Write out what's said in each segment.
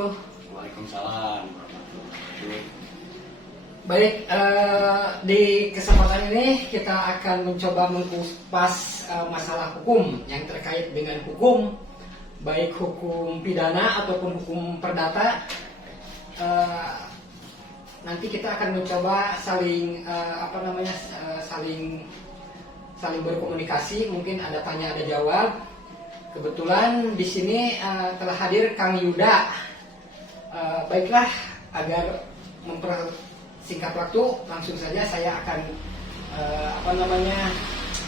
wabarakatuh. Waalaikumsalam warahmatullahi wabarakatuh. Baik, di kesempatan ini kita akan mencoba mengupas masalah hukum yang terkait dengan hukum, baik hukum pidana ataupun hukum perdata. Nanti kita akan mencoba saling saling berkomunikasi. Mungkin ada tanya ada jawab. Kebetulan di sini telah hadir Kang Yuda. Baiklah, agar mempersingkat waktu, langsung saja saya akan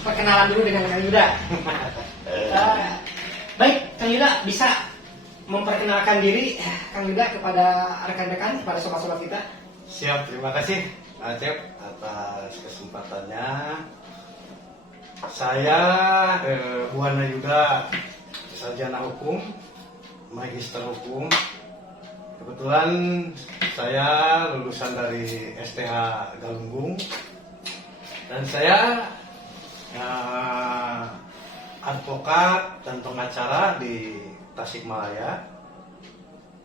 perkenalan dulu dengan Kang Yuda. Baik, Kang Yuda, bisa memperkenalkan diri Kang Yuda kepada rekan-rekan, kepada sobat-sobat kita? Siap, terima kasih Acep atas kesempatannya. Saya Buana Yuda, sarjana hukum, magister hukum. Kebetulan saya lulusan dari STH Galunggung dan saya advokat dan pengacara di Tasikmalaya,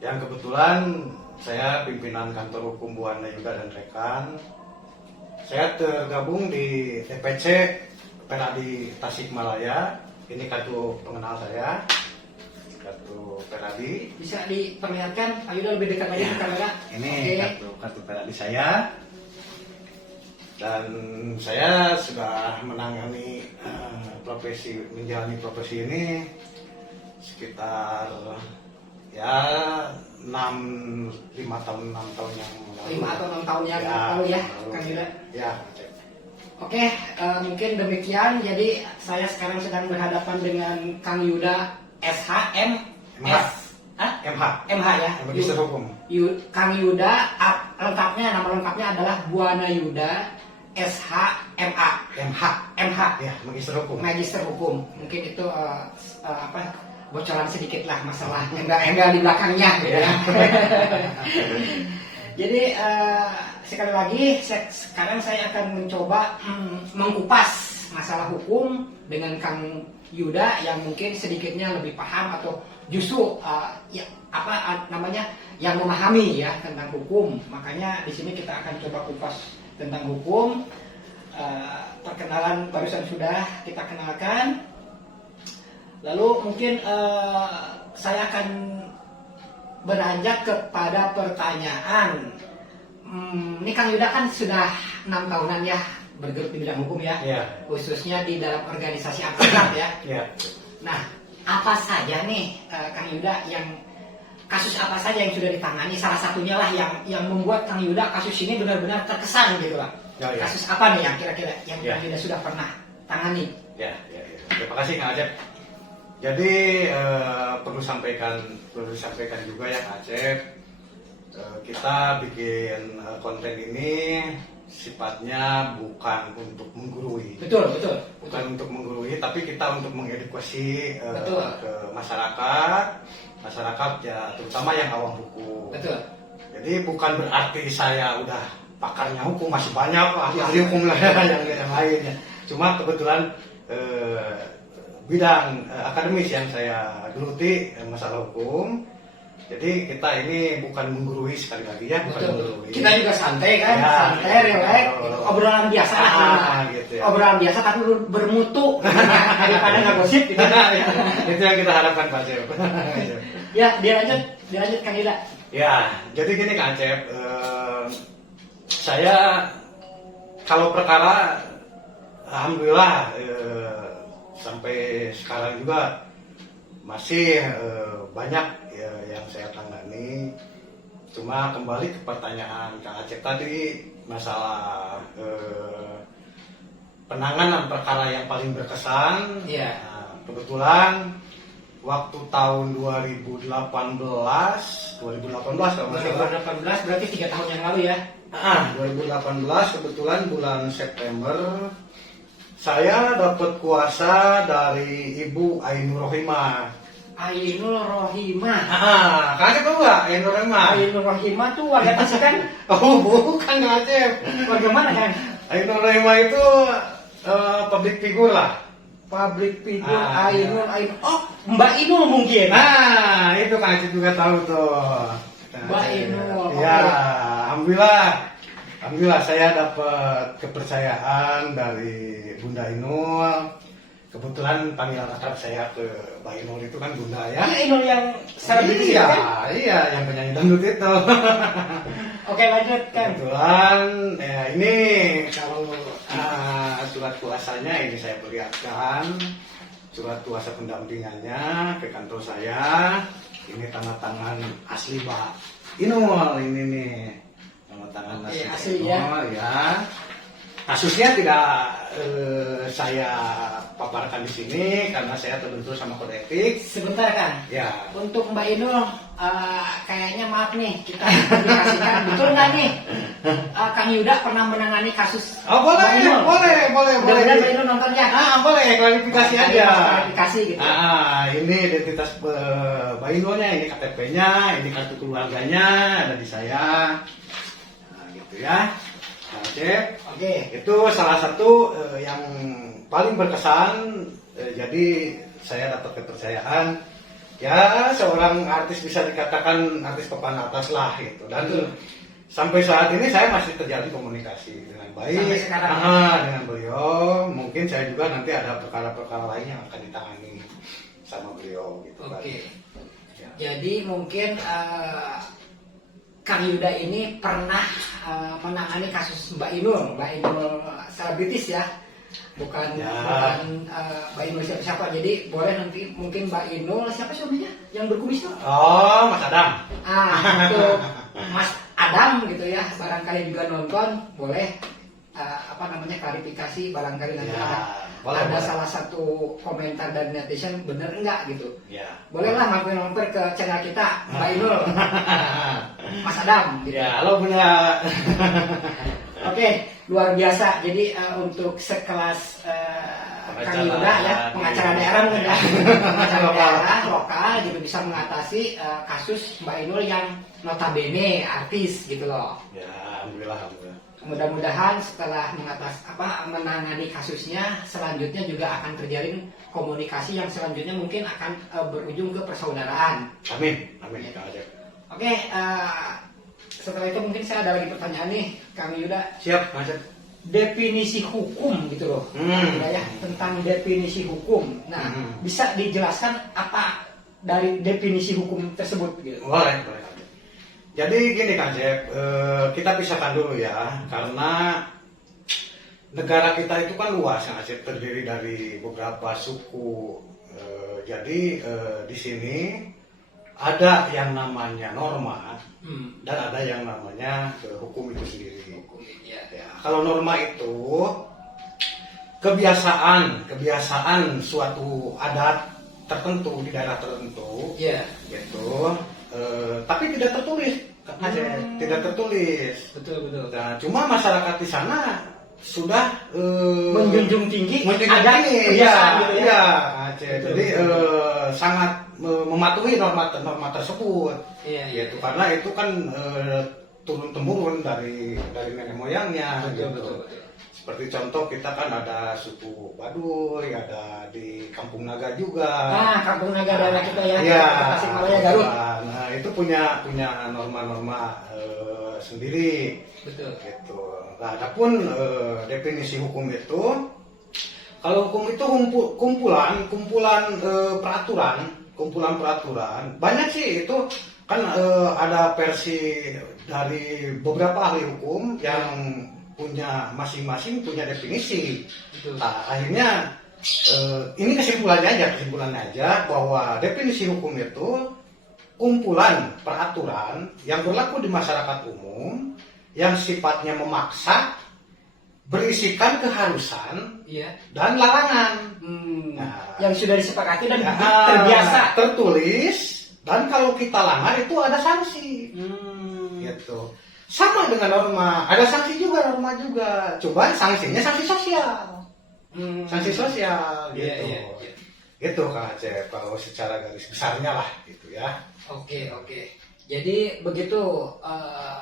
yang kebetulan saya pimpinan kantor hukum Buana Yuda dan rekan. Saya tergabung di DPC Peradi Tasikmalaya. Ini kartu pengenal saya, kartu Peradi. Bisa diperlihatkan, Pak Yuda lebih dekat lagi ke kamera. Ini Oke. kartu Peradi saya. Dan saya sudah menangani menjalani profesi ini sekitar ya 6 tahun yang lalu. 5 atau 6 tahun yang lalu ya, Kang Yuda. Ya. Oke, mungkin demikian. Jadi saya sekarang sedang berhadapan dengan Kang Yuda SHM MH ya. Magister hukum. Kang Yuda, nama lengkapnya adalah Buana Yuda SHMA. MH. Ya, magister hukum. Magister hukum. Mungkin itu bocoran sedikit lah masalah embel di belakangnya gitu ya. Jadi sekali lagi sekarang saya akan mencoba mengupas masalah hukum dengan Kang Yuda yang mungkin sedikitnya lebih paham atau justru yang memahami ya tentang hukum. Makanya di sini kita akan coba kupas tentang hukum. Perkenalan barusan sudah kita kenalkan. Lalu mungkin saya akan beranjak kepada pertanyaan. Ini Kang Yuda kan sudah 6 tahunan ya bergelut di bidang hukum ya, khususnya di dalam organisasi advokat ya. Nah, apa saja nih Kang Yuda kasus apa saja yang sudah ditangani? Salah satunya lah yang membuat Kang Yuda kasus ini benar-benar terkesan gitu Pak. Kasus apa nih yang kira-kira yang Kang Yuda sudah pernah tangani? Terima kasih Kang Acep. Jadi perlu disampaikan juga ya Kang Acep, kita bikin konten ini sifatnya bukan untuk menggurui. Betul. Bukan untuk menggurui, tapi kita untuk mengedukasi ke masyarakat ya, terutama yang awam hukum. Betul. Jadi bukan berarti saya udah pakarnya hukum, masih banyak ahli hukum yang lainnya. Cuma kebetulan bidang akademis yang saya geluti masalah hukum. Jadi kita ini bukan menggurui, sekali lagi ya, bukan menggurui. Kita juga santai kan, santai, relax, obrolan biasa lah. Gitu ya. Obrolan biasa tapi bermutu daripada nggak gosip gitu. Itu yang kita harapkan Pak Cep. Ya, dilanjut Kang Yuda. Ya, jadi gini Kang Cep, saya kalau perkara alhamdulillah sampai sekarang juga masih banyak yang saya tangani. Cuma kembali ke pertanyaan Kang Acep tadi, masalah penanganan perkara yang paling berkesan. Nah, kebetulan waktu tahun 2018 kalau nggak salah. 2018 berarti 3 tahun yang lalu ya. 2018 kebetulan bulan September saya dapat kuasa dari Ibu Ainur Rohimah. Ainur Rohimah. Kaget tuh nggak Ainur Rohimah? Ainur Rohimah tuh warga Tasik kan? Oh bukan Acep. Warga mana kan? Ainur Rohimah itu public figure lah. Pabrik Pidul Ainul. Oh, Mbak Inul mungkin. Nah, itu Kang Acep juga tahu tuh. Mbak Inul. Ya, alhamdulillah saya dapat kepercayaan dari Bunda Inul. Kebetulan panggilan akrab saya ke Mbak Inul itu kan Bunda ya. Iya, Inul yang selebriti Iya, kan? iya yang penyanyi dangdut itu. Oke, lanjut kan. Kebetulan ya ini kalau surat kuasanya ini saya perlihatkan, surat kuasa pendampingannya ke kantor saya. Ini tanda tangan asli Mbak Inul ini nih, tanda tangan asli Inul, ya. Kasusnya tidak saya paparkan di sini karena saya terbentur sama kode etik. Sebentar kan. Ya. Untuk Mbak Inul, kayaknya maaf nih kita dikasihkan betul nggak nih? Kang Yuda pernah menangani kasus. Oh boleh, boleh. Mudah-mudahan Mbak Inul nonton ya. Boleh klarifikasi aja. Klarifikasi gitu. Ini identitas Mbak Inulnya, ini KTP-nya, ini kartu keluarganya ada di saya. Nah, gitu ya. Oke. Itu salah satu yang paling berkesan. Jadi saya dapat kepercayaan. Ya, seorang artis bisa dikatakan artis papan atas lah gitu. Dan sampai saat ini saya masih terjalin komunikasi dengan baik. Sampai sekarang. Dengan beliau. Mungkin saya juga nanti ada perkara-perkara lain yang akan ditangani sama beliau gitu. Oke. Ya. Jadi mungkin Kang Yuda ini pernah menangani kasus Mbak Inul selebritis ya, bukan Mbak Inul siapa. Jadi boleh nanti mungkin Mbak Inul siapa suaminya yang berkumis itu? Oh, Mas Adam. Itu Mas Adam gitu ya, barangkali juga nonton, boleh klarifikasi barangkali nanti ada salah satu komentar dari netizen bener enggak gitu. Ya. Bolehlah mampir ke channel kita Mbak Inul, Mas Adam gitu. Ya, halo Bunda. Oke, luar biasa. Jadi untuk sekelas Kang Yuda ya, pengacara daerah mungkin ya, pengacara daerah lokal gitu bisa mengatasi kasus Mbak Inul yang notabene artis gitu loh. Ya, alhamdulillah. Mudah-mudahan setelah menangani kasusnya, selanjutnya juga akan terjalin komunikasi yang selanjutnya mungkin akan berujung ke persaudaraan. Amin. Oke, setelah itu mungkin saya ada lagi pertanyaan nih, Kang Yuda. Siap, Mas. Definisi hukum gitu loh, ya, tentang definisi hukum. Nah, bisa dijelaskan apa dari definisi hukum tersebut? Gitu? Boleh. Jadi gini Kang Cep, kita pisahkan dulu ya, karena negara kita itu kan luas Kang Cep, terdiri dari beberapa suku. Jadi di sini ada yang namanya norma dan ada yang namanya hukum itu sendiri. Ya, kalau norma itu kebiasaan suatu adat tertentu di daerah tertentu, gitu. Tapi tidak tertulis, tidak tertulis. Betul. Nah, cuma masyarakat di sana sudah menjunjung tinggi ada gitu ya. Jadi sangat mematuhi norma tersebut. Iya. Gitu. Karena itu kan turun temurun dari nenek moyangnya. Betul. Seperti contoh kita kan ada suku Baduy, ada di Kampung Naga juga. Kampung Naga daerah kita ya. Tasikmalaya Garut. Nah, itu punya norma-norma sendiri. Betul. Gitu. Nah, adapun definisi hukum itu, kalau hukum itu kumpulan peraturan. Banyak sih itu kan ada versi dari beberapa ahli hukum yang punya masing-masing punya definisi. Betul. Nah, akhirnya ini kesimpulannya aja bahwa definisi hukum itu kumpulan peraturan yang berlaku di masyarakat umum yang sifatnya memaksa, berisikan keharusan dan larangan. Nah, yang sudah disepakati dan terbiasa tertulis, dan kalau kita langgar itu ada sanksi. Gitu. Sama dengan norma, ada sanksi juga, norma juga. Coba sanksinya sanksi sosial. Sanksi sosial gitu. Gitu Kang Acep, kalau secara garis besarnya lah gitu ya. Oke. Jadi begitu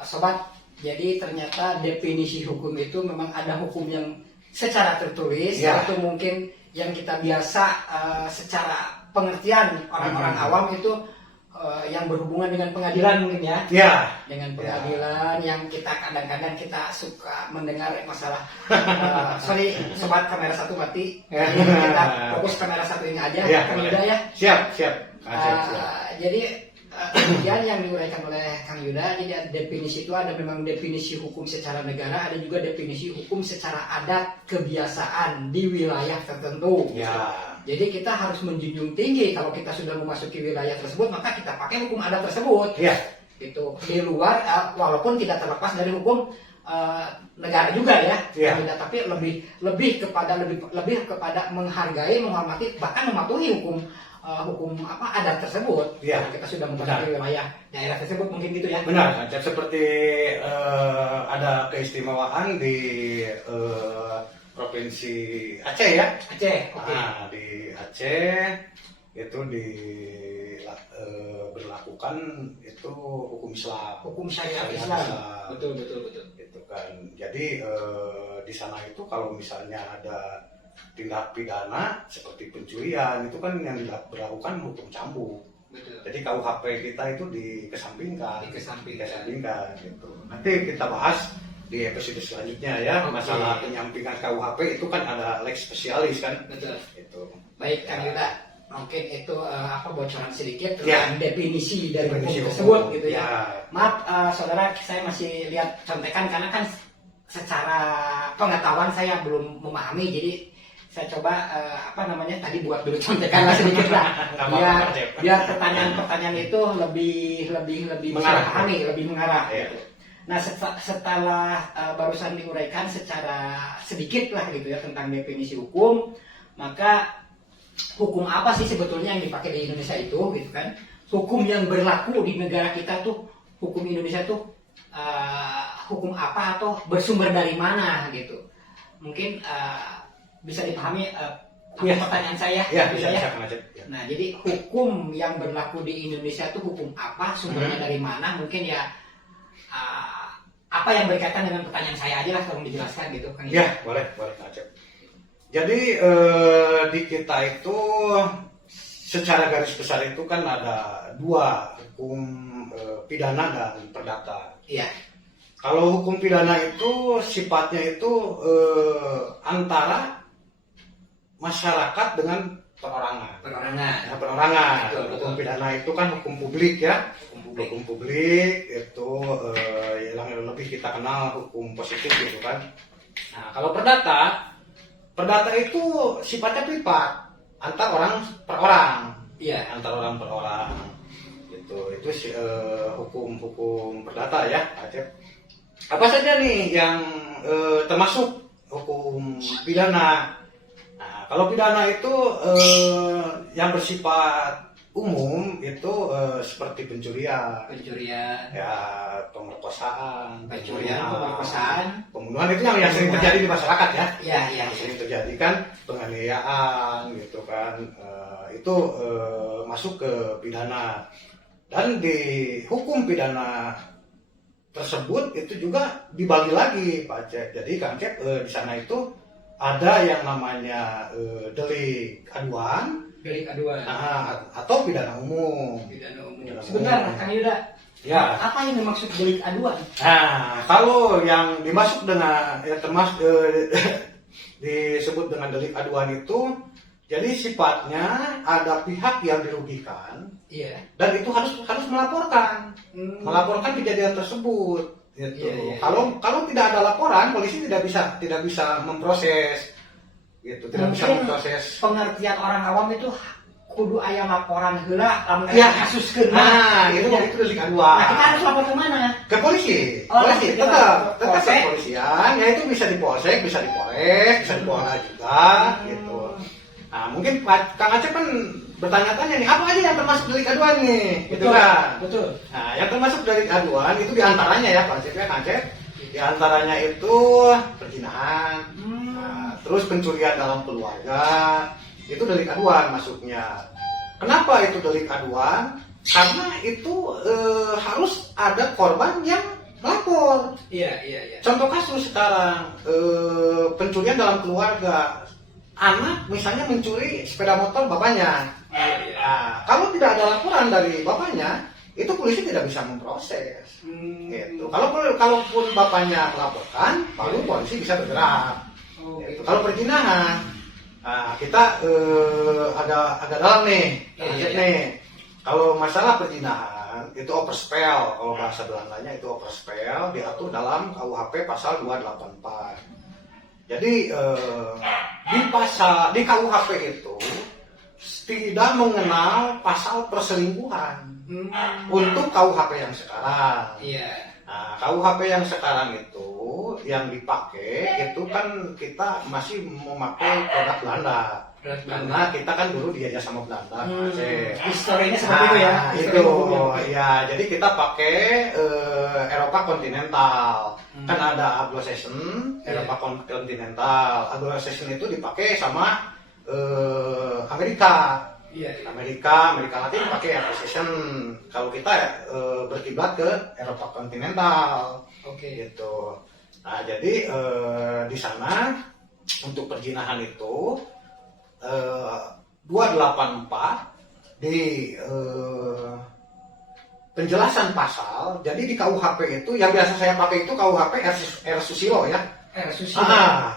sobat. Jadi ternyata definisi hukum itu memang ada hukum yang secara tertulis, atau mungkin yang kita biasa secara pengertian orang-orang awam itu yang berhubungan dengan pengadilan mungkin ya. Ya. Dengan pengadilan yang kita kadang-kadang kita suka mendengar masalah sorry sobat kamera satu mati. Jadi kita fokus kamera satu ini aja. Ya, Kang Yuda ya. Siap. Jadi kemudian yang diuraikan oleh Kang Yuda, jadi definisi itu ada memang definisi hukum secara negara, ada juga definisi hukum secara adat kebiasaan di wilayah tertentu. Ya. Jadi kita harus menjunjung tinggi kalau kita sudah memasuki wilayah tersebut, maka kita pakai hukum adat tersebut. Ya. Itu di luar walaupun tidak terlepas dari hukum negara juga ya. Tapi lebih kepada menghargai, menghormati, bahkan mematuhi hukum adat tersebut. Ya. Kalau kita sudah memasuki wilayah daerah tersebut mungkin gitu ya. Benar, seperti ada keistimewaan di Provinsi Aceh ya. Aceh, oke. Nah, di Aceh itu berlakukan itu hukum Islam. Hukum syariat Islam. Betul. Itu kan. Jadi di sana itu kalau misalnya ada tindak pidana seperti pencurian itu kan yang dilakukan hukum cambuk. Betul. Jadi KUHP kita itu dikesampingkan gitu. Nanti kita bahas di episode selanjutnya ya. Masalah penyampingan KUHP itu kan ada lex spesialis kan. Betul. Itu. Baik Kang Yuda, mungkin itu bocoran sedikit Ya. tentang definisi dari hukum Definisi tersebut hukum. gitu ya. Ya. Maaf saudara, saya masih lihat contekan karena kan secara pengetahuan saya belum memahami, jadi saya coba tadi buat dulu contekan lah sedikit lah biar pertanyaan-pertanyaan itu lebih bisa dipahami, lebih mengarah. Ya. Gitu. Nah setelah barusan diuraikan secara sedikit lah gitu ya tentang definisi hukum, maka hukum apa sih sebetulnya yang dipakai di Indonesia itu gitu kan? Hukum yang berlaku di negara kita tuh, hukum Indonesia tuh hukum apa atau bersumber dari mana gitu? Mungkin bisa dipahami pertanyaan saya. Ya, gitu bisa ya. Kang Acep. Ya. Nah jadi hukum yang berlaku di Indonesia tuh hukum apa, sumbernya dari mana? Mungkin ya apa yang berkaitan dengan pertanyaan saya aja lah, tolong dijelaskan gitu Kang. Ya, boleh Kang Acep. Jadi di kita itu secara garis besar itu kan ada dua, hukum pidana dan perdata. Iya. Kalau hukum pidana itu sifatnya itu antara masyarakat dengan perorangan. Perorangan. Betul. Hukum pidana itu kan hukum publik ya. Hukum publik itu yang lebih kita kenal hukum positif gitu kan. Nah, kalau perdata itu sifatnya privat, antar orang per orang. Iya. Antar orang per orang. Itu hukum perdata ya, Acep. Apa saja nih yang termasuk hukum pidana? Nah, kalau pidana itu yang bersifat umum itu seperti pencurian, ya pemerkosaan, pembunuhan itu yang sering terjadi di masyarakat ya. Iya. Yang sering terjadi kan penganiayaan gitu kan, itu masuk ke pidana. Dan di hukum pidana tersebut itu juga dibagi lagi Pak Acep. Jadi Kang Acep di sana itu ada yang namanya delik aduan, atau pidana umum. Sebentar Kang Yuda. Ya. Apa yang dimaksud delik aduan? Nah, kalau yang dimasuk dengan disebut dengan delik aduan itu, jadi sifatnya ada pihak yang dirugikan. Iya. Dan itu harus melaporkan kejadian tersebut. Gitu. Iya. Kalau tidak ada laporan, polisi tidak bisa memproses. Gitu, tidak bisa memproses. Pengertian orang awam itu kudu aya laporan heula lamun Ya. kasus keuna. Nah, itu delik aduan. Nah, kita harus lapor ke mana? Ke polisi. Polisi tetap ke kepolisian. Ya itu bisa di polsek, bisa di polres, bisa di polda juga. Gitu. Nah, mungkin Kang Acep kan bertanya-tanya nih, apa aja yang termasuk delik aduan nih? Gitu kan? Betul. Nah, yang termasuk delik aduan itu diantaranya ya, Pak Acep ya, Kang Acep. Diantaranya itu perzinahan, terus pencurian dalam keluarga, itu delik aduan masuknya. Kenapa itu delik aduan? Karena itu harus ada korban yang lapor. Iya. Contoh kasus sekarang pencurian dalam keluarga. anak misalnya mencuri sepeda motor bapaknya. Iya. Nah, kalau tidak ada laporan dari bapaknya, itu polisi tidak bisa memproses. Gitu. Kalaupun bapaknya melaporkan, baru polisi bisa bergerak. Gitu. Kalau perzinahan, kita agak dalam nih, nih. Kalau masalah perzinahan itu overspel, kalau bahasa Belandanya itu overspel, diatur dalam KUHP pasal 284. Jadi di KUHP itu tidak mengenal pasal perselingkuhan untuk KUHP yang sekarang. Iya. Nah, KUHP yang sekarang itu yang dipakai itu kan kita masih memakai produk Belanda. Karena kita kan dulu diajak sama Belanda. Historinya seperti itu ya. Itu ya. Jadi kita pakai Eropa kontinental. Kan ada Anglo-Saxon, Eropa kontinental. Anglo-Saxon itu dipakai sama Amerika. Amerika Latin pakai Anglo-Saxon. Kalau kita berkiblat ke Eropa kontinental. Gitu. Nah, jadi di sana untuk perzinahan itu 284 di penjelasan pasal. Jadi di KUHP itu yang biasa saya pakai itu KUHP R. Susilo ya.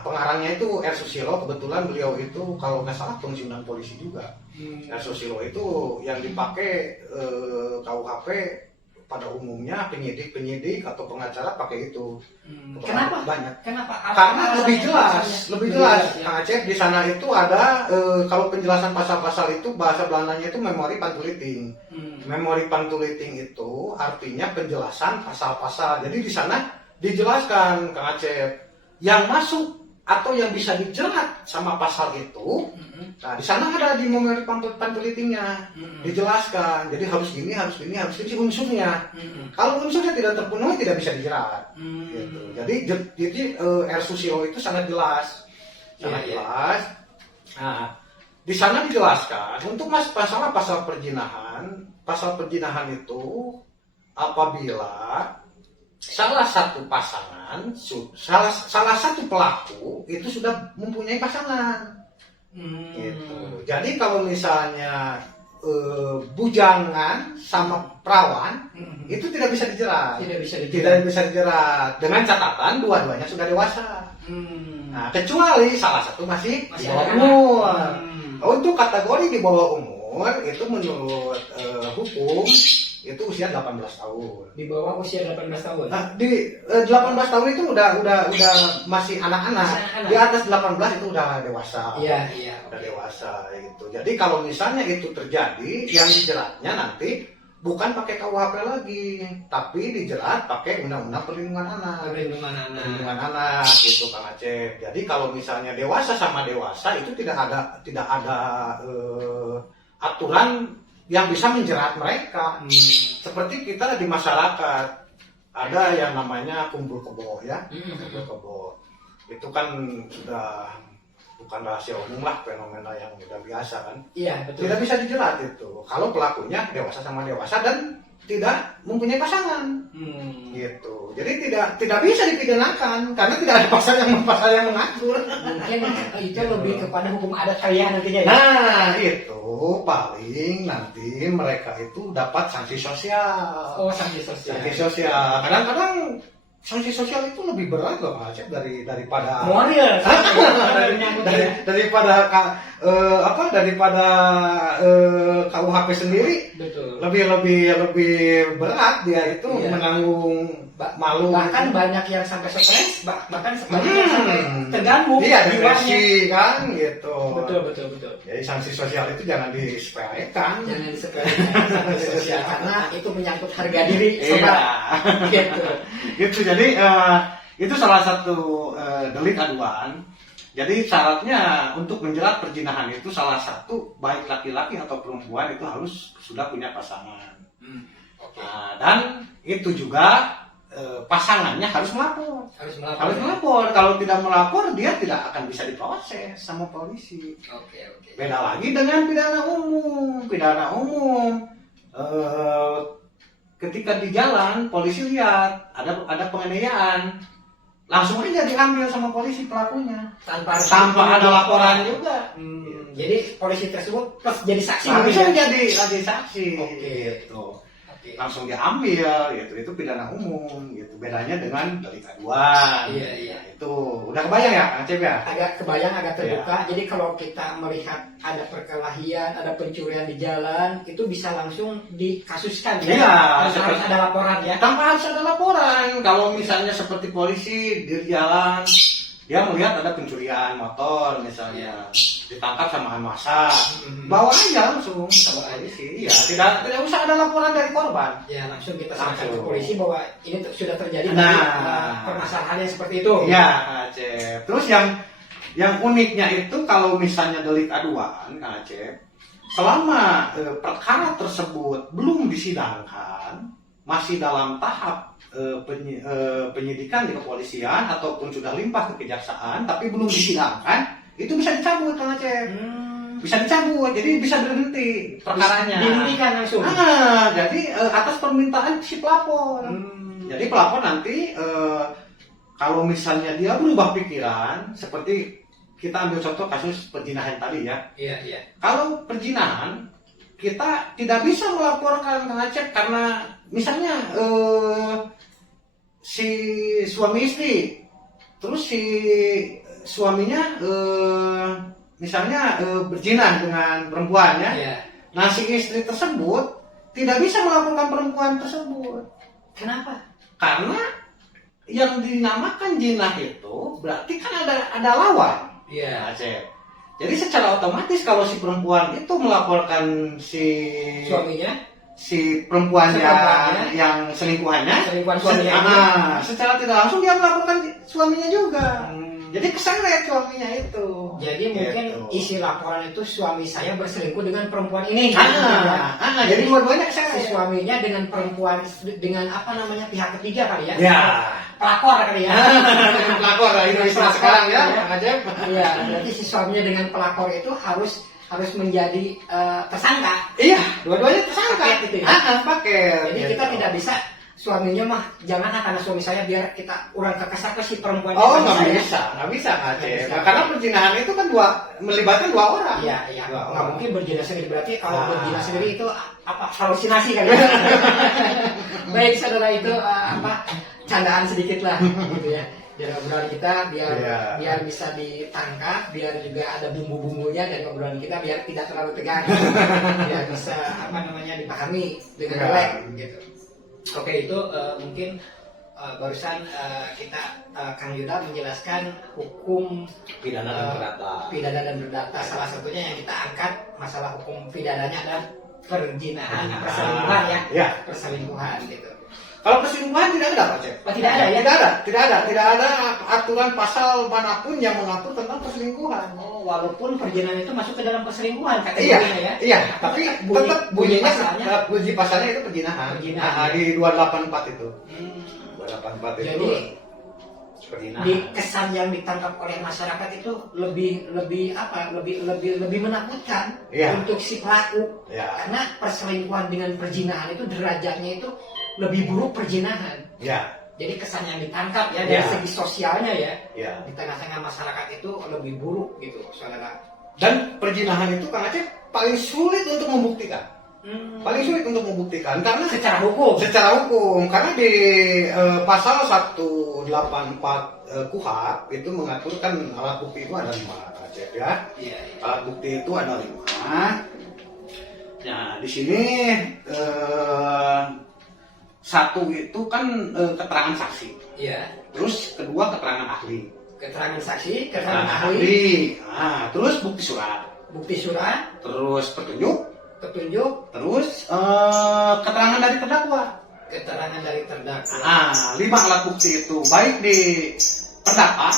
Pengarangnya itu R. Susilo. Kebetulan beliau itu kalau nggak salah pensiunan polisi juga. R. Susilo itu yang dipakai KUHP pada umumnya penyidik atau pengacara pakai itu. Kenapa? Banyak. Kenapa? Karena lebih jelas. Kang Acep, di sana itu ada kalau penjelasan pasal-pasal itu bahasa Belandanya itu memori pantuliting. Memori pantuliting itu artinya penjelasan pasal-pasal. Jadi di sana dijelaskan Kang Acep yang masuk atau yang bisa dijerat sama pasal itu. Nah, di sana ada di memori pantulitingnya dijelaskan. Jadi harus gini unsurnya. Kalau unsurnya tidak terpenuhi tidak bisa dijerat. Gitu. Jadi R. Susilo itu sangat jelas. Jelas. Nah, di sana dijelaskan untuk masalah pasal perzinahan. Pasal perzinahan itu apabila salah satu pasangan, salah satu pelaku itu sudah mempunyai pasangan. Gitu. Jadi kalau misalnya bujangan sama perawan itu tidak bisa dijerat. Tidak bisa dijerat dengan catatan dua-duanya sudah dewasa. Nah, kecuali salah satu masih di bawah umur. Untuk kategori di bawah umur itu menurut hukum itu usia 18 tahun. Di bawah usia 18 tahun. Nah, di 18 tahun itu udah masih anak-anak. Di atas 18 itu udah dewasa. Iya. Udah dewasa gitu. Jadi kalau misalnya itu terjadi, yang dijeratnya nanti bukan pakai KUHP lagi, tapi dijerat pakai Undang-Undang Perlindungan Anak. Perlindungan anak gitu Kang Acep. Jadi kalau misalnya dewasa sama dewasa itu tidak ada aturan yang bisa menjerat mereka. Seperti kita di masyarakat ada yang namanya kumpul kebo ya. Kumpul kebo itu kan sudah bukan rahasia umum lah, fenomena yang udah biasa kan. Iya, betul. Tidak bisa dijerat itu kalau pelakunya dewasa sama dewasa dan tidak mempunyai pasangan. Gitu. Jadi tidak bisa dipidanakan karena tidak ada pasal yang mengatur. Mungkin itu lebih kepada hukum adat kalian nantinya ya. Nah, itu paling nanti mereka itu dapat sanksi sosial. Oh, sanksi sosial. Sanksi sosial. Kadang-kadang sanksi sosial itu lebih berat loh Mas Acep daripada moral. daripada KUHP sendiri. Betul. Lebih berat dia itu menanggung malu. Bahkan banyak yang sampai stres, bahkan sebaliknya sampai terganggu. Iya, depresi kan gitu. Betul. Jadi sanksi sosial itu jangan disepelekan. Sanksi sosial karena itu menyangkut harga diri sobat. Gitu. Jadi itu salah satu delik aduan. Jadi syaratnya untuk menjerat perzinahan itu salah satu baik laki-laki atau perempuan itu harus sudah punya pasangan. Dan itu juga pasangannya harus melapor. Harus melapor. Kalau tidak melapor dia tidak akan bisa diproses sama polisi. Beda lagi dengan pidana umum. Pidana umum ketika di jalan polisi lihat ada penganiayaan. langsung aja diambil sama polisi pelakunya tanpa ada laporan juga. Jadi polisi tersebut plus jadi saksi Langsung ya? jadi saksi. Oke. Gitu. Oke. Langsung diambil gitu. Itu pidana umum gitu. Bedanya dengan delik aduan. Iya, iya. Nah, itu udah kebayang ya Kang Cep ya? Agak kebayang, agak terbuka. Jadi kalau kita melihat ada perkelahian, ada pencurian di jalan, itu bisa langsung dikasuskan ya. Iya, Tanpa harus ada laporan ya. Tanpa harus ada laporan. Kalau misalnya seperti polisi di jalan, dia melihat ada pencurian motor misalnya, ditangkap sama massa, bawa aja langsung sama polisi. Iya, tidak usah ada laporan dari korban. Ya langsung kita serahkan ke Langsung. polisi bahwa ini sudah terjadi Nah. permasalahan yang seperti itu. Iya, Kang Acep. Terus yang uniknya itu kalau misalnya delik aduan, Kang Acep, selama perkara tersebut belum disidangkan, masih dalam tahap penyidikan di kepolisian ataupun sudah limpah ke kejaksaan tapi belum disidangkan, itu bisa dicabut Kang Acep. Bisa dicabut, jadi bisa berhenti perkaranya. Dihentikan langsung. Jadi atas permintaan si pelapor. Jadi pelapor nanti kalau misalnya dia berubah pikiran, seperti kita ambil contoh kasus perzinahan tadi ya. Iya, iya. Kalau perzinahan kita tidak bisa melaporkan Kang Acep karena misalnya si suami istri, terus si suaminya misalnya berzina dengan perempuan ya. Iya. Nah si istri tersebut tidak bisa melaporkan perempuan tersebut. Kenapa? Karena yang dinamakan jinah itu berarti kan ada lawan. Iya. Acep. Jadi secara otomatis kalau si perempuan itu melaporkan si Suaminya, si perempuan Selingkuhannya. yang selingkuhannya, selingkuhan suaminya ini. secara tidak langsung dia melaporkan suaminya juga. Jadi keseret suaminya itu. Jadi mungkin Gitu. isi laporan itu suami saya berselingkuh dengan perempuan ini. Jadi dua-duanya keseret. Si suaminya dengan perempuan, dengan apa namanya, pihak ketiga kali ya? Ya. Pelakor kali ya? Pelakor lah itu istilah sekarang ya, Kang Acep. Iya, berarti si suaminya dengan pelakor itu harus menjadi tersangka. Iya, dua-duanya tersangka. Paket itu ya? Paket. Jadi kita tidak bisa suaminya mah jangan karena suami saya biar kita urang kekesak ke si perempuan. Oh, itu nggak saya. bisa, Kang Acep. Nggak bisa. Karena perzinahan itu kan melibatkan dua orang. Iya, iya. Dua Nggak orang. mungkin berzina sendiri. Berarti kalau Ah. berzina sendiri itu apa? Halusinasi kali ya. Baik, saudara, itu candaan sedikit lah, gitu ya. Biar obrolan kita biar bisa ditangkap, biar juga ada bumbu-bumbunya dan obrolan kita biar tidak terlalu tegang, biar bisa dipahami dengan baik, gitu. Oke, itu mungkin barusan kita Kang Yuda menjelaskan hukum Pidana dan perdata. pidana dan perdata. Salah satunya yang kita angkat masalah hukum pidananya adalah perzinahan, perselingkuhan ya. Ya. Perselingkuhan gitu. Kalau perselingkuhan tidak ada, Pak Cep. Oh, tidak ada ya? Tidak ada aturan pasal manapun yang mengatur tentang perselingkuhan. Oh, walaupun perzinahan itu masuk ke dalam perselingkuhan Iya, kategorinya ya. iya. Tapi tetap bunyi pasalnya itu perzinahan. Perzinahan, Nah, ya. di 284 itu. 284 itu. Jadi perzinahan. di kesan yang ditangkap oleh masyarakat itu lebih menakutkan Iya. untuk si pelaku. Iya. Karena perselingkuhan dengan perzinahan itu derajatnya itu lebih buruk perzinahan. Ya, Jadi kesan yang ditangkap ya dari Iya. segi sosialnya ya ya. di tengah-tengah masyarakat itu lebih buruk gitu, saudara. Dan perzinahan itu Kang Acep paling sulit untuk membuktikan. Paling sulit untuk membuktikan karena Secara hukum. karena di pasal 184 KUHP itu mengaturkan alat bukti itu ada 5, Kang Acep ya. Iya. Alat bukti itu ada 5. Nah, di sini satu itu kan keterangan saksi. Iya. Terus kedua keterangan ahli. Keterangan saksi, keterangan ahli, ahli. Nah, terus bukti surat. bukti surat, Terus petunjuk. petunjuk, Terus keterangan dari terdakwa. keterangan dari terdakwa. Nah, 5 alat bukti itu baik di perdata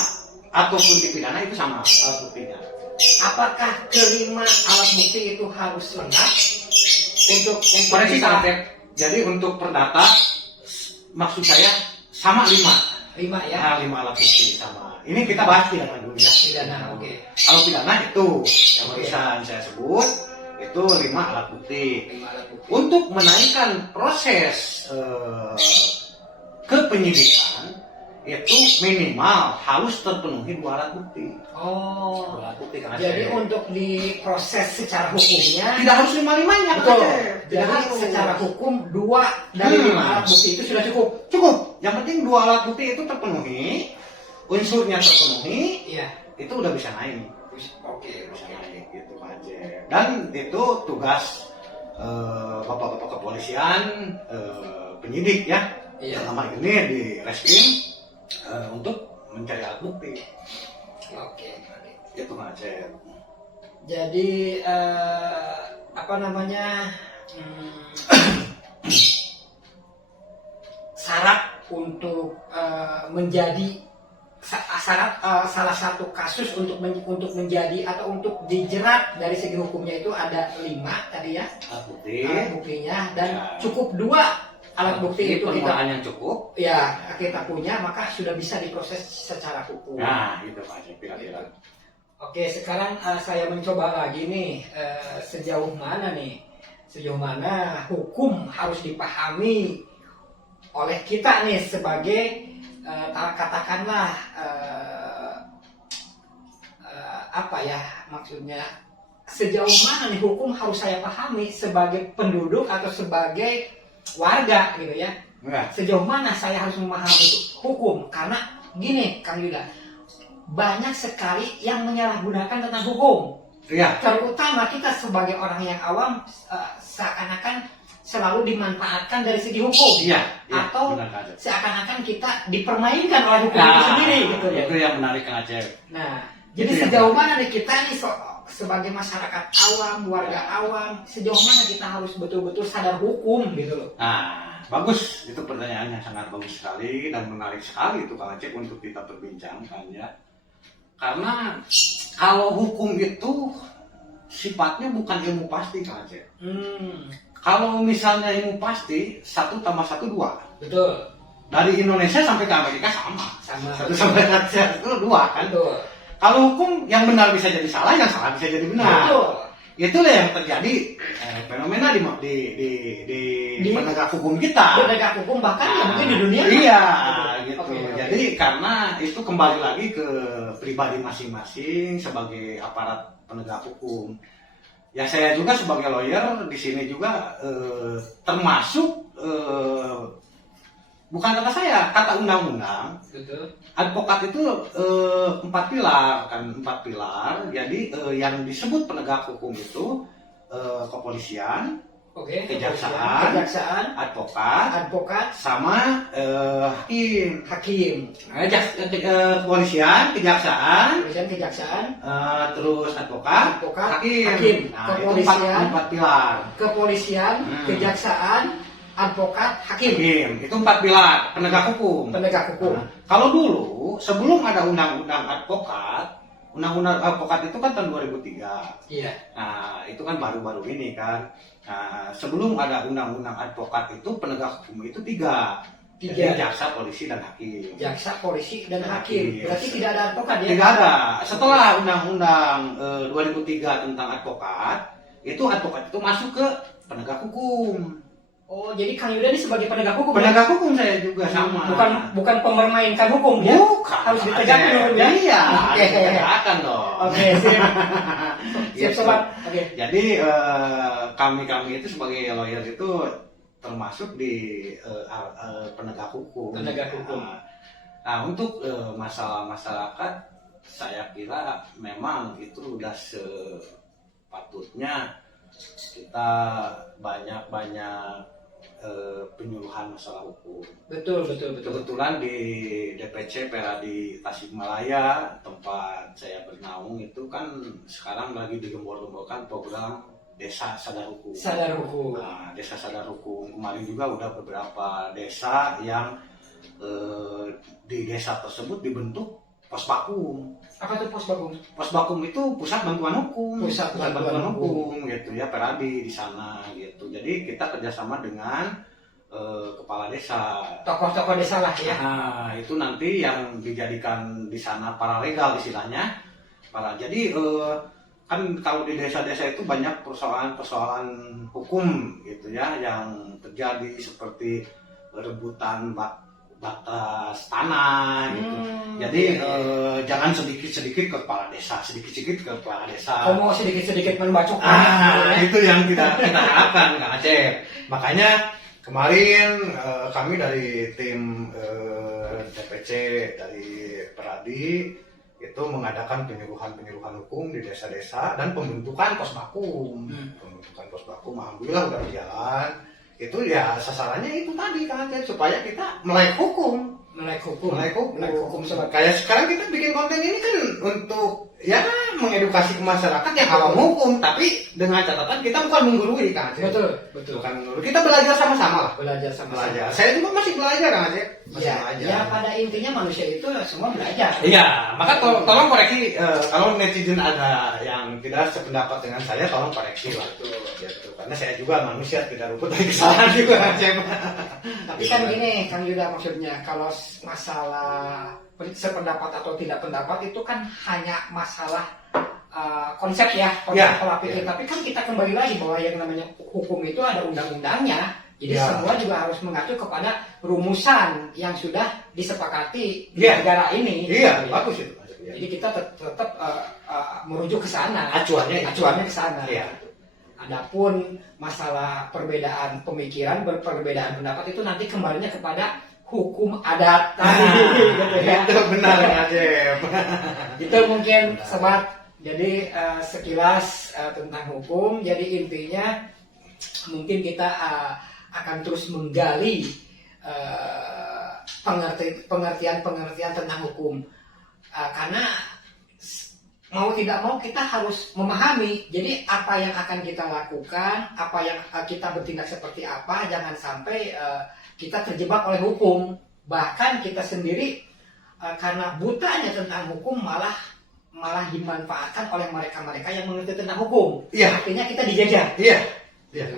ataupun di pidana itu sama alat buktinya. Apakah kelima alat bukti itu harus lengkap untuk Koreksi bisa Kang Acep. Jadi untuk perdata maksud saya sama 5. 5 ya? Nah, 5 alat bukti sama. Ini kita bahas pidana dulu ya. Pidana, oke. Kalau pidana itu yang barusan saya sebut itu 5 alat bukti. 5 alat bukti. Untuk menaikkan proses ke penyidikan itu minimal harus terpenuhi 2 alat bukti. Oh. 2 alat bukti Kang Jadi Acep. untuk diproses secara hukumnya Tidak harus 5-5-nya Kang betul. Acep. Tidak Jadi harus. secara hukum 2 dari 5 alat bukti itu sudah cukup. Cukup. Yang penting 2 alat bukti itu terpenuhi, unsurnya terpenuhi, Iya. itu udah bisa naik. Oke, Bisa oke. naik gitu Kang Acep. Dan itu tugas bapak-bapak kepolisian, penyidik ya. Iya. Dalam hal ini di reskrim untuk mencari alat bukti. Oke. Itu Kang Acep. Jadi apa namanya? Syarat untuk menjadi syarat salah satu kasus untuk menjadi atau untuk dijerat dari segi hukumnya itu ada 5 tadi ya Alat bukti. alat buktinya dan Ya. cukup 2 alat bukti itu kita permulaan yang cukup. ya kita punya maka sudah bisa diproses secara hukum. Nah, itu Kang Acep kira-kira. Oke, sekarang saya mencoba lagi nih sejauh mana hukum harus dipahami oleh kita nih sebagai katakanlah apa ya maksudnya sejauh mana nih hukum harus saya pahami sebagai penduduk atau sebagai warga gitu ya. Enggak. Sejauh mana saya harus memahami hukum karena gini Kang Yuda, banyak sekali yang menyalahgunakan tentang hukum. Iya. Terutama kita sebagai orang yang awam seakan-akan selalu dimanfaatkan dari segi hukum. Iya. Atau benar, Kang Acep. seakan-akan kita dipermainkan oleh hukum itu sendiri gitu ya. Itu yang menarik Kang Acep. Nah, jadi Itu yang sejauh mana nih kita nih sebagai masyarakat awam, warga awam, sejauh mana kita harus betul-betul sadar hukum gitu loh. Nah, bagus. Itu pertanyaan yang sangat bagus sekali dan menarik sekali itu Kang Acep untuk kita perbincangkan ya. Karena kalau hukum itu sifatnya bukan ilmu pasti Kang Acep. Kalau misalnya ilmu pasti 1 tambah 1 2. Betul. Dari Indonesia sampai ke Amerika sama. Sama. 1 sampai 1 itu 2 kan. Betul. Kalau hukum yang benar bisa jadi salah, yang salah bisa jadi benar. Betul. Itulah yang terjadi fenomena di penegak hukum kita. Penegak hukum bahkan ya mungkin di dunia. Iya, gitu. Oke. Jadi karena itu kembali lagi ke pribadi masing-masing sebagai aparat penegak hukum. Ya saya juga sebagai lawyer di sini juga termasuk bukan kata saya, kata undang-undang. Betul. Advokat itu 4 pilar kan, 4 pilar. Jadi yang disebut penegak hukum itu kepolisian, Oke. Kejaksaan. Advokat, sama hakim. Kepolisian, kejaksaan, terus advokat, hakim. Nah, itu empat pilar. Kepolisian, kejaksaan, advokat, hakim. Itu 4 pilar penegak hukum. Penegak hukum. Nah, kalau dulu sebelum ada undang-undang advokat, undang-undang advokat itu kan tahun 2003. Iya. Nah, itu kan baru-baru ini kan. Nah, sebelum ada undang-undang advokat itu penegak hukum itu 3. Jadi jaksa, polisi, dan hakim. Jaksa, polisi, dan hakim. Berarti tidak ada advokat ya? Tidak ada. Setelah undang-undang 2003 tentang advokat, itu advokat itu masuk ke penegak hukum. Oh, jadi Kang Yuda ini sebagai penegak hukum. Penegak hukum saya juga sama. Bukan mempermainkan hukum ya? Bukan. Harus ditegakkan hukum ya? Iya, Oke. ditegakkan dong. Oke, siap. Siap sobat. Oke. Jadi kami itu sebagai lawyer itu termasuk di penegak hukum. Penegak hukum. Nah, untuk masalah masyarakat, saya kira memang itu udah sepatutnya kita banyak penyuluhan masalah hukum. Betul. Kebetulan di DPC Peradi Tasikmalaya, tempat saya bernaung itu kan sekarang lagi digembor-gemborkan program Desa Sadar Hukum. Sadar hukum. Nah, Desa Sadar Hukum kemarin juga udah beberapa desa yang di desa tersebut dibentuk pos bakum. Apa itu pos bakum? Pos bakum itu pusat bantuan hukum. Pusat bantuan hukum gitu ya, Peradi di sana gitu. Jadi kita kerjasama dengan kepala desa. Tokoh-tokoh desa lah ya. Nah, itu nanti yang dijadikan di sana paralegal istilahnya. Jadi kan kalau di desa-desa itu banyak persoalan-persoalan hukum gitu ya yang terjadi seperti rebutan batas tanah gitu. Jadi jangan sedikit-sedikit ke kepala desa, sedikit-sedikit ke kepala desa. Kalau mau sedikit-sedikit membacok. Itu yang kita harapkan Kang Acep. Makanya kemarin kami dari tim DPC dari Peradi itu mengadakan penyuluhan hukum di desa-desa dan pembentukan pos bakum. Pembentukan pos bakum alhamdulillah udah berjalan. Itu ya sasarannya itu tadi Kang Acep, supaya kita melek hukum. Melek hukum kayak sekarang kita bikin konten ini kan untuk ya mengedukasi ke masyarakat yang awam hukum, tapi dengan catatan kita bukan menggurui Kang Acep. Betul. Bukan menggurui, kita belajar sama-sama lah. Belajar. Saya juga masih belajar Kang Acep. Ya pada intinya manusia itu semua belajar. Iya, maka tolong koreksi kalau netizen ada yang tidak sependapat dengan saya, tolong koreksi lah. Betul. Karena saya juga manusia, tidak luput dari kesalahan juga Kang Acep. Tapi kan gini Kang Yuda, maksudnya kalau masalah sependapat atau tidak pendapat itu kan hanya masalah konsep pola pikir. Tapi kan kita kembali lagi bahwa yang namanya hukum itu ada undang-undangnya. Jadi semua juga harus mengacu kepada rumusan yang sudah disepakati di negara ini. Iya, bagus itu. Jadi kita tetap merujuk ke sana. Acuannya ke sana. Iya. Adapun masalah perbedaan pemikiran, perbedaan pendapat itu nanti kembalinya kepada hukum adat tadi, gitu ya. Itu benar Acep. Itu mungkin sobat. Jadi sekilas tentang hukum. Jadi intinya mungkin kita akan terus menggali pengertian tentang hukum, karena mau tidak mau kita harus memahami. Jadi apa yang akan kita lakukan, apa yang kita bertindak seperti apa, jangan sampai kita terjebak oleh hukum. Bahkan kita sendiri karena butanya tentang hukum malah dimanfaatkan oleh mereka yang mengerti tentang hukum. Artinya kita dijajah.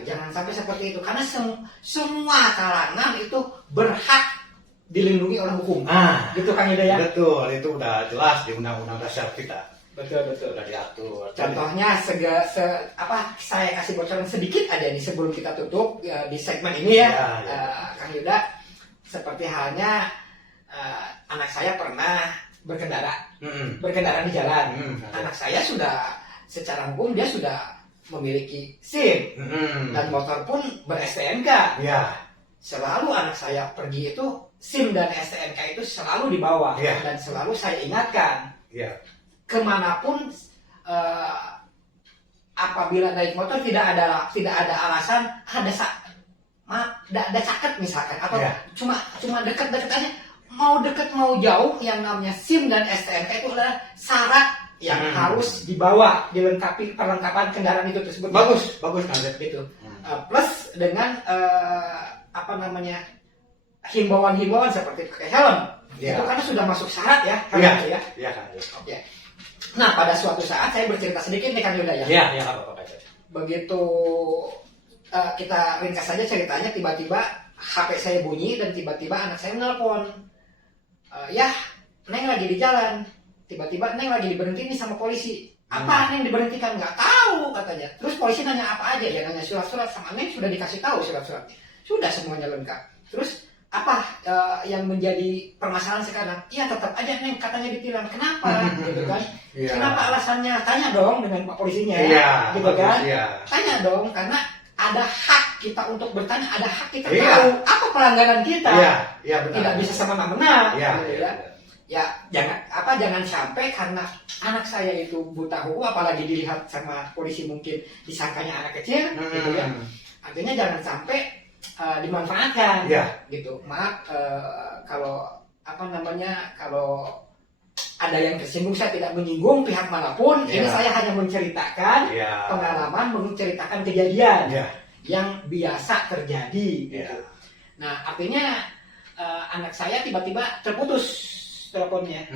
Jangan sampai seperti itu, karena semua kalangan itu berhak dilindungi oleh hukum. Gitu Kang Yuda ya. Betul, itu udah jelas di Undang-Undang Dasar kita. Betul. Udah diatur. Contohnya saya kasih bocoran sedikit aja nih sebelum kita tutup di segmen ini ya. Kang Yuda, seperti halnya anak saya pernah berkendara di jalan. Anak saya sudah secara hukum dia sudah memiliki SIM dan motor pun ber-STNK. Selalu anak saya pergi itu SIM dan STNK itu selalu dibawa, dan selalu saya ingatkan. Kemanapun apabila naik motor tidak ada alasan ada caket misalkan, atau cuma dekat-dekat aja, mau dekat mau jauh, yang namanya SIM dan STNK itu adalah syarat yang harus dibawa, dilengkapi perlengkapan kendaraan itu tersebut. Bagus Kang gitu. Plus dengan himbauan seperti pakai helm. Itu karena sudah masuk syarat ya. Oke. Nah, pada suatu saat saya bercerita sedikit nih Kang Yuda ya. Iya, apa-apa. Begitu kita ringkas saja ceritanya, tiba-tiba HP saya bunyi dan tiba-tiba anak saya menelpon. Neng lagi di jalan. Tiba-tiba Neng lagi diberhentiin sama polisi. Apa Neng diberhentikan? Nggak tahu katanya. Terus polisi nanya apa aja? Ya nanya surat-surat, sama Neng sudah dikasih tahu surat-surat. Sudah semuanya lengkap. Terus apa yang menjadi permasalahan sekarang? Iya tetap aja Neng katanya ditilang. Kenapa? Gitu kan? Kenapa alasannya? Tanya dong dengan Pak polisinya. Gitu kan? Tanya dong, karena ada hak kita untuk bertanya, ada hak kita tahu apa pelanggaran kita. Tidak bisa semena-mena. Jangan sampai karena anak saya itu buta hukum, apalagi dilihat sama polisi mungkin disangkanya anak kecil, gitu ya. Artinya jangan sampai dimanfaatkan, gitu. Maaf kalau ada yang tersinggung, saya tidak menyinggung pihak manapun. Ini saya hanya menceritakan pengalaman, menceritakan kejadian yang biasa terjadi. Gitu. Nah, artinya anak saya tiba-tiba terputus teleponnya.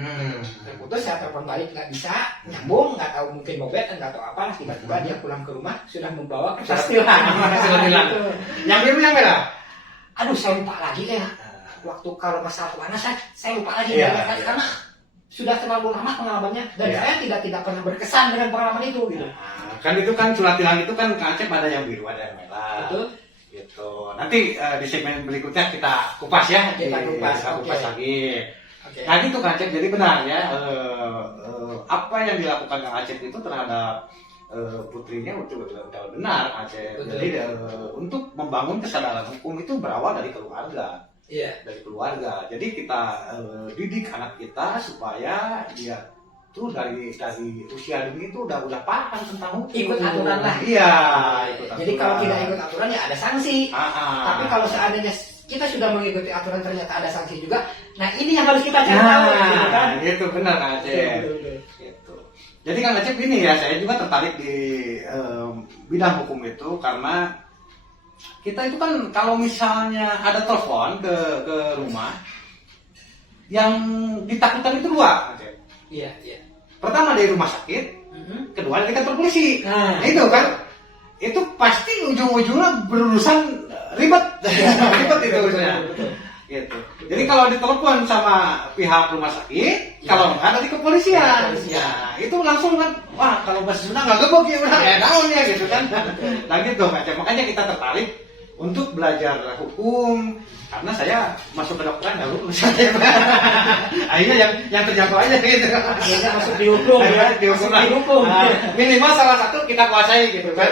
Terputus, saya telepon balik nggak bisa nyambung, nggak tahu mungkin bobet, nggak tahu apa. Tiba-tiba dia pulang ke rumah sudah membawa kertas tilang. Yang biru yang merah. Aduh, saya lupa lagi ya. Waktu kalau masalah mana saya lupa lagi karena sudah terlalu lama pengalamannya, dan saya tidak pernah berkesan dengan pengalaman itu gitu. Kan itu kan surat tilang itu kan Kang Acep ada yang biru, ada yang merah. Betul. Gitu. Gitu. Nanti di segmen berikutnya kita kupas ya. Kita kupas, Kita kupas oke. lagi. Oke. Nah gitu Kang Acep, jadi benar ya, apa yang dilakukan Kang Acep itu terhadap putrinya itu udah benar Kang Acep. Betul. Jadi untuk membangun kesadaran hukum itu berawal dari keluarga. Iya. Dari keluarga. Jadi kita didik anak kita supaya dia tuh dari usia dini itu udah paham tentang hukum. Ikut aturan lah. Iya, ikut Jadi aturan. kalau tidak ikut aturan ya ada sanksi. Tapi Tapi kalau seandainya kita sudah mengikuti aturan ternyata ada sanksi juga, nah ini yang harus kita cari tahu, gitu kan? itu benar Kang Acep. Betul. Gitu. Jadi Kang Acep ini ya, saya juga tertarik di bidang hukum itu karena kita itu kan kalau misalnya ada telepon ke rumah, yang ditakutkan itu dua, Kang Acep. Iya, iya. Pertama dari rumah sakit, kedua dari kantor polisi. Nah. Itu kan, itu pasti ujung-ujungnya berurusan ribet, ribet itu urusannya. Gitu. Jadi kalau ditelepon sama pihak rumah sakit, Ya. kalau nggak dari kepolisian, Kepolisian. ya, itu langsung kan, wah kalau bahasa Sunda nggak gebok ya udah kayak daun ya gitu kan. Nah gitu makanya kita tertarik untuk belajar hukum karena saya masuk kedokteran nggak lulus. Akhirnya yang terjangkau aja gitu. Akhirnya masuk di hukum ya. Akhirnya dihukum. Masuk di hukum. Nah, minimal salah satu kita kuasai gitu kan.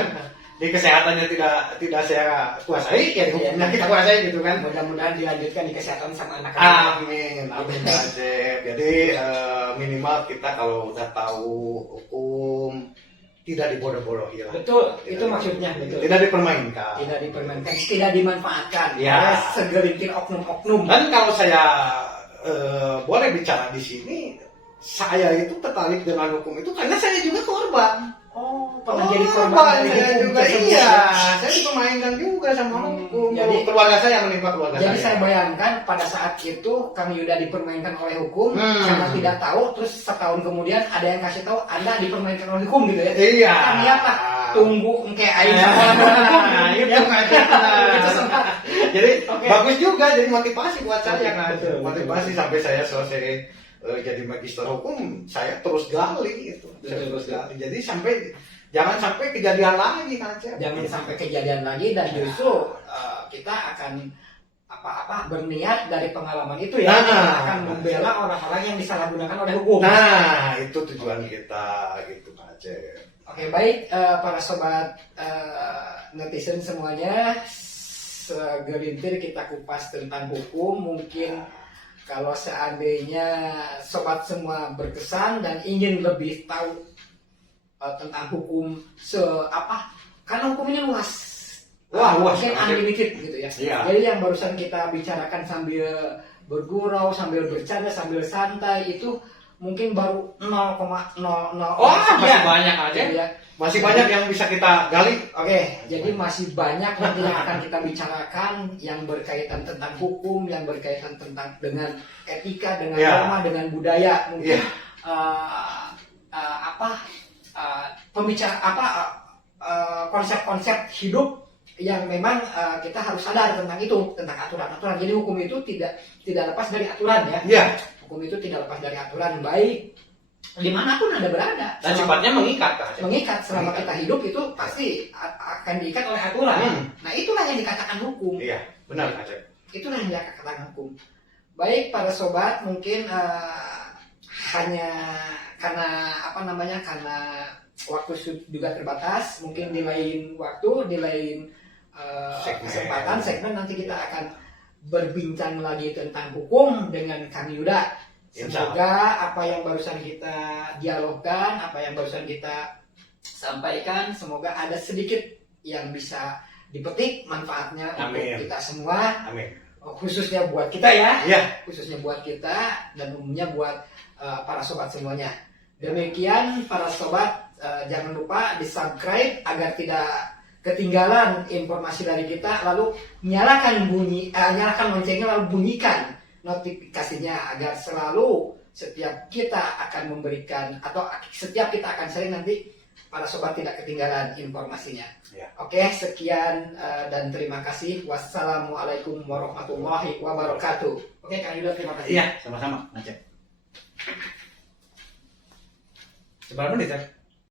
Di kesehatannya tidak saya kuasai, ya di hukumnya kita kuasai gitu kan. Mudah-mudahan dilanjutkan di kesehatan sama anak-anak. Amin, amin Acep. Jadi minimal kita kalau udah tahu hukum tidak dibodoh-bodohi lah. Betul, itu maksudnya betul. Tidak dipermainkan. Tidak dipermainkan, tidak dimanfaatkan Ya. oleh segelintir oknum-oknum. Dan kalau saya boleh bicara di sini, saya itu tertarik dengan hukum itu karena saya juga korban. Oh, pernah jadi korban dari saya hukum juga tersebut. iya. Saya dipermainkan juga sama hukum. Jadi- Keluarga saya menimpa keluarga Jadi saya bayangkan pada saat itu Kang Yuda dipermainkan oleh hukum karena tidak tahu, terus setahun kemudian ada yang kasih tahu Anda dipermainkan oleh hukum gitu ya. Iya. Kan iya Pak, tunggu engke aing Nah, sekolah. itu Itu semangat. Jadi Oke. bagus juga, jadi motivasi buat saya kan. Betul, Motivasi sampai saya selesai jadi magister hukum, saya terus gali itu. Saya Betul, terus betul. gali. Jadi jangan sampai kejadian lagi kan, Cep. Jangan sampai kejadian lagi dan justru kita akan berniat dari pengalaman itu ya, Nah. kita akan membela orang-orang yang disalahgunakan oleh hukum. Nah, itu tujuan kita gitu kan, Cep. Oke, baik para sobat netizen semuanya, segelintir kita kupas tentang hukum. Mungkin kalau seandainya sobat semua berkesan dan ingin lebih tahu tentang hukum karena hukum ini luas. Wah, luas, Mungkin oke. unlimited gitu ya. Iya. Jadi yang barusan kita bicarakan sambil bergurau, sambil bercanda, sambil santai itu mungkin baru 0,00. Wah, masih banyak aja. Gitu ya. Masih banyak yang bisa kita gali. Oke, jadi masih banyak nanti yang akan kita bicarakan yang berkaitan tentang hukum, yang berkaitan dengan etika, dengan Ya. norma, dengan budaya, mungkin Ya. konsep-konsep hidup yang memang kita harus sadar tentang itu, tentang aturan-aturan. Jadi hukum itu tidak lepas dari aturan ya. Iya. Hukum itu tidak lepas dari aturan, baik dimanapun Anda berada. Dan sifatnya mengikat kan. Mengikat selama Mengikat. kita hidup itu pasti akan diikat oleh aturan. Nah itulah yang dikatakan hukum. Iya, benar kan, Cep. Itulah yang dikatakan hukum. Baik para sobat, mungkin hanya karena karena waktu juga terbatas, mungkin di lain waktu, di lain kesempatan segmen nanti kita akan berbincang lagi tentang hukum dengan Kang Yuda. Semoga apa yang barusan kita dialogkan, apa yang barusan kita sampaikan, semoga ada sedikit yang bisa dipetik manfaatnya Amin. untuk kita semua, Amin. khususnya buat kita ya, Iya. khususnya buat kita dan umumnya buat para sobat semuanya. Demikian para sobat, jangan lupa di subscribe agar tidak ketinggalan informasi dari kita, lalu nyalakan loncengnya, lalu bunyikan notifikasinya agar selalu setiap kita akan memberikan atau setiap kita akan sharing nanti para sobat tidak ketinggalan informasinya. Ya. Oke, sekian dan terima kasih. Wassalamualaikum warahmatullahi wabarakatuh. Oke, Kang Yuda, terima kasih. Iya, sama-sama, Acep. Seberapa menit, Cep?